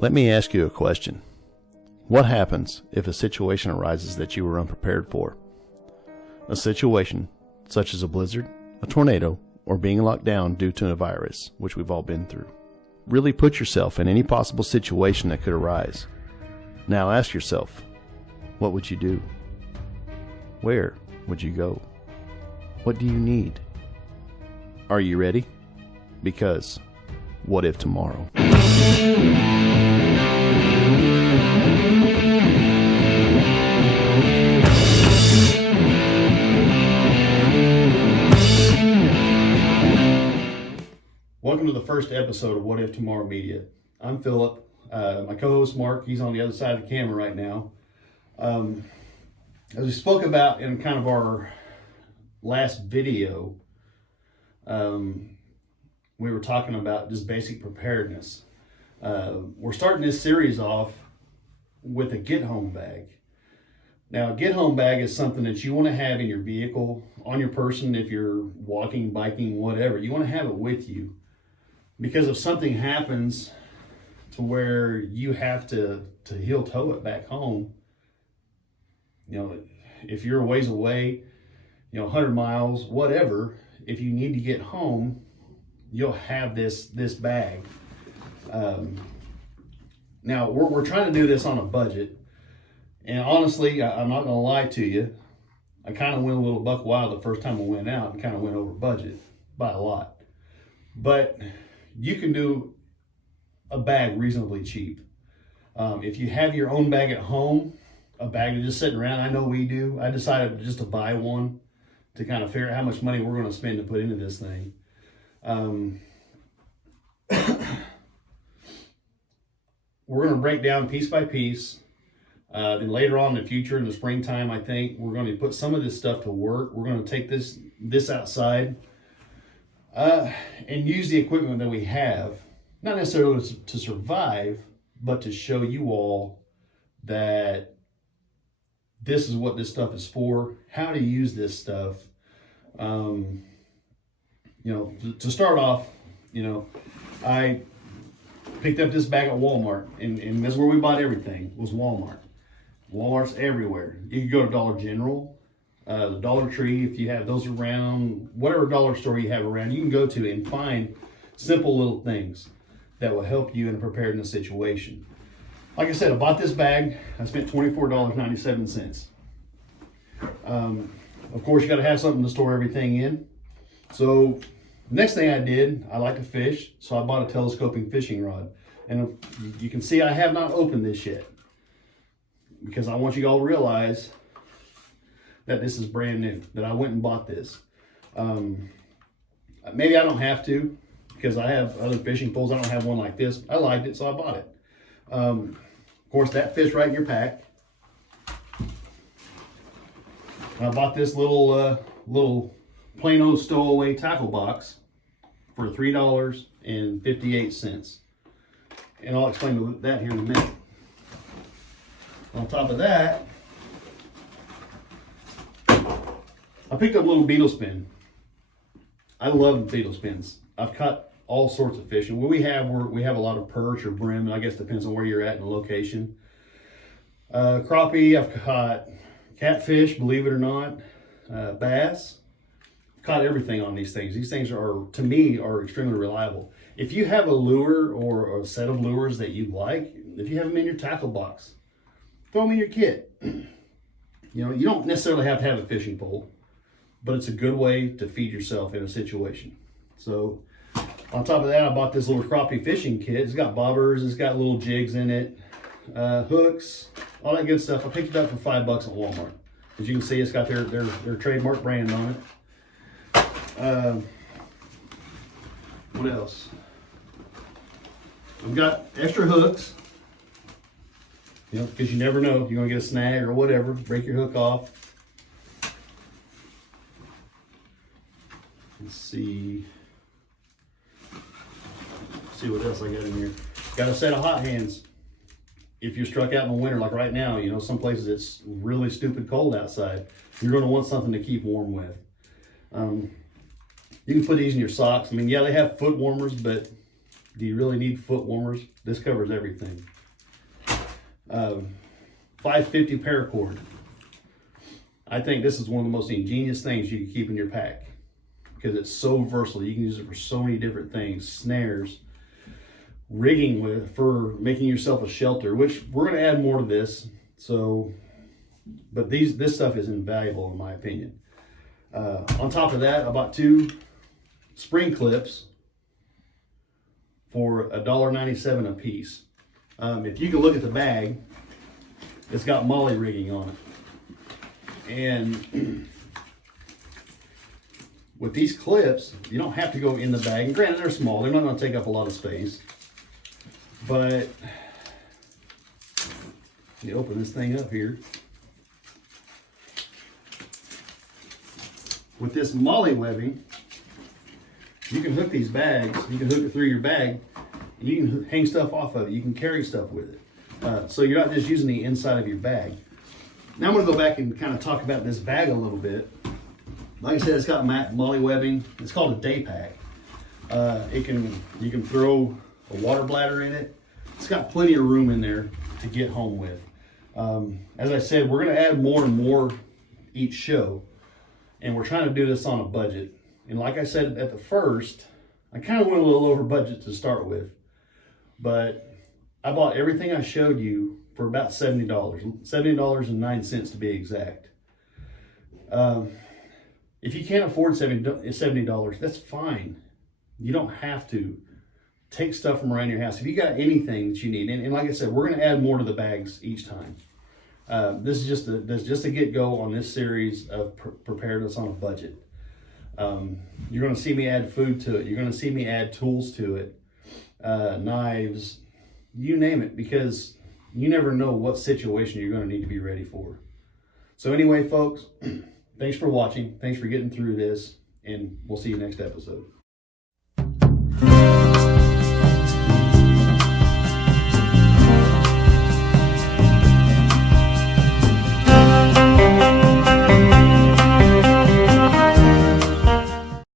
Let me ask you a question. What happens if a situation arises that you were unprepared for? A situation such as a blizzard, a tornado, or being locked down due to a virus, which we've all been through. Really put yourself in any possible situation that could arise. Now ask yourself, what would you do? Where would you go? What do you need? Are you ready? Because what if tomorrow? Welcome to the first episode of What If Tomorrow Media. I'm Philip. My co-host Mark, he's on the other side of the camera right now. As we spoke about in kind of our last video, we were talking about just basic preparedness. We're starting this series off with a get-home bag. Now, a get-home bag is something that you want to have in your vehicle, on your person, if you're walking, biking, whatever. You want to have it with you. Because if something happens to where you have to heel tow it back home, if you're a ways away, 100 miles, whatever, if you need to get home, you'll have this bag. Now, we're trying to do this on a budget. And honestly, I'm not going to lie to you. I kind of went a little buck wild the first time I went out and kind of went over budget by a lot. But you can do a bag reasonably cheap. If you have your own bag at home, a bag that's just sitting around, I know we do. I decided just to buy one to kind of figure out how much money we're going to spend to put into this thing. We're going to break down piece by piece. Then later on in the future, in the springtime, I think we're going to put some of this stuff to work. We're going to take this outside and use the equipment that we have, not necessarily to survive, but to show you all that this is what this stuff is for, how to use this stuff. To start off, I picked up this bag at Walmart, and that's where we bought everything, was Walmart. Walmart's everywhere. You can go to Dollar General, the Dollar Tree, if you have those around, whatever dollar store you have around, you can go to and find simple little things that will help you in a preparedness situation. Like I said, I bought this bag. I spent $24.97. Of course, you got to have something to store everything in. So next thing I did, I like to fish, so I bought a telescoping fishing rod. And you can see I have not opened this yet, because I want you all to realize that this is brand new, that I went and bought this. Maybe I don't have to, because I have other fishing poles. I don't have one like this. I liked it, so I bought it. Of course, that fits right in your pack. I bought this little plain old stowaway tackle box for $3.58. And I'll explain that here in a minute. On top of that, I picked up a little beetle spin. I love beetle spins. I've caught all sorts of fish, and what we have a lot of perch or brim, and I guess depends on where you're at in the location. Crappie, I've caught catfish, believe it or not, bass. I've caught everything on these things. These things are, to me, are extremely reliable. If you have a lure or a set of lures that you like, if you have them in your tackle box, throw them in your kit. You don't necessarily have to have a fishing pole, but it's a good way to feed yourself in a situation. So on top of that, I bought this little crappie fishing kit. It's got bobbers, it's got little jigs in it, hooks, all that good stuff. I picked it up for $5 at Walmart. As you can see, it's got their trademark brand on it. What else? I've got extra hooks. Because you never know, you're going to get a snag or whatever, break your hook off. Let's see what else I got in here. Got a set of hot hands. If you're struck out in the winter, like right now, some places it's really stupid cold outside. You're going to want something to keep warm with. You can put these in your socks. I mean, yeah, they have foot warmers, but Do you really need foot warmers? This covers everything. 550 paracord. I think this is one of the most ingenious things you can keep in your pack because it's so versatile. You can use it for so many different things. Snares, rigging for making yourself a shelter, which we're going to add more to this. So, but this stuff is invaluable in my opinion. On top of that, I bought 2 spring clips for $1.97 a piece. If you can look at the bag, it's got molly rigging on it. And with these clips, you don't have to go in the bag. And granted, they're small. They're not going to take up a lot of space. But you open this thing up here. With this molly webbing, you can hook these bags. You can hook it through your bag. You can hang stuff off of it. You can carry stuff with it. So you're not just using the inside of your bag. Now I'm going to go back and kind of talk about this bag a little bit. Like I said, it's got molly webbing. It's called a day pack. You can throw a water bladder in it. It's got plenty of room in there to get home with. As I said, we're going to add more and more each show, and we're trying to do this on a budget. And like I said at the first, I kind of went a little over budget to start with, but I bought everything I showed you for about $70, $70.09 to be exact. If you can't afford $70, that's fine. You don't have to. Take stuff from around your house. If you got anything that you need, and like I said, we're going to add more to the bags each time. This is just a get-go on this series of preparedness on a budget. You're going to see me add food to it. You're going to see me add tools to it, knives, you name it, because you never know what situation you're going to need to be ready for. So anyway, folks, thanks for watching. Thanks for getting through this, and we'll see you next episode.